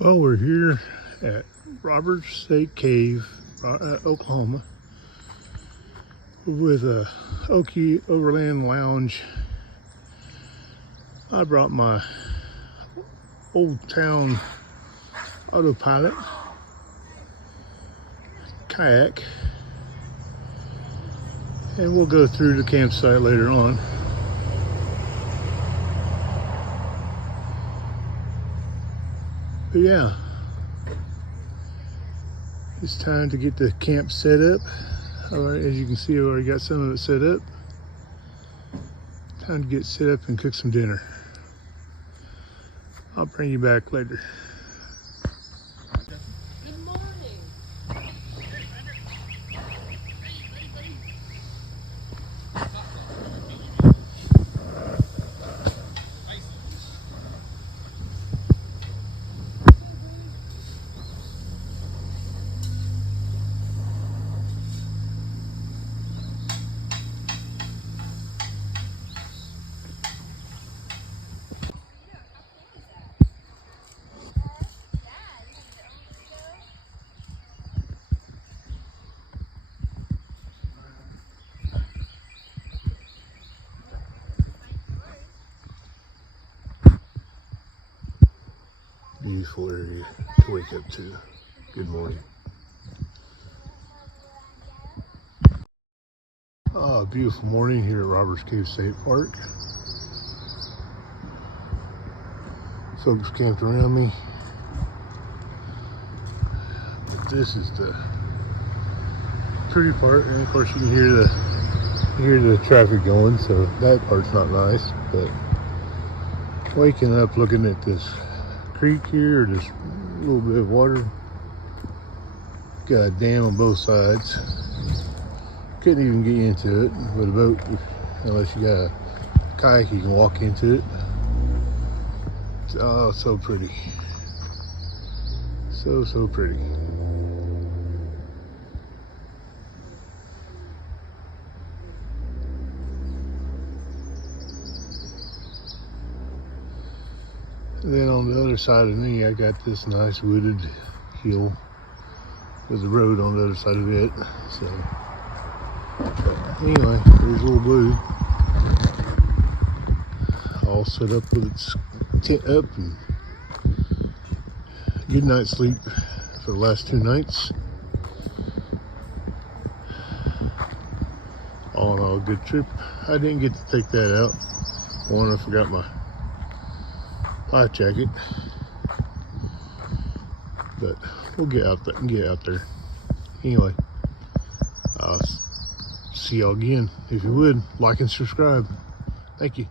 Well, we're here at Roberts State Cave, Oklahoma, with a Okie Overland Lounge. I brought my Old Town Autopilot kayak, and we'll go through the campsite later on. But yeah, it's time to get the camp set up. All right, as you can see, I've already got some of it set up. Time to get set up and cook some dinner. I'll bring you back later. Good morning. Beautiful area to wake up to. Good morning. Beautiful morning here at Roberts Cave State Park. Folks camped around me. But this is the pretty part, and of course you can hear the traffic going, so that part's not nice. But waking up looking at this creek here, this little bit of water, got a dam on both sides. Couldn't even get into it with a boat unless you got a kayak. You can walk into it. Oh, so pretty, so pretty. And then on the other side of me, I got this nice wooded hill with the road on the other side of it. So anyway, there's Little Blue, all set up with its tent up, and good night's sleep for the last 2 nights. All in all, a good trip. I didn't get to take that out. One, I forgot my life jacket, but we'll get out there. Anyway, I'll see y'all again. If you would, like and subscribe. Thank you.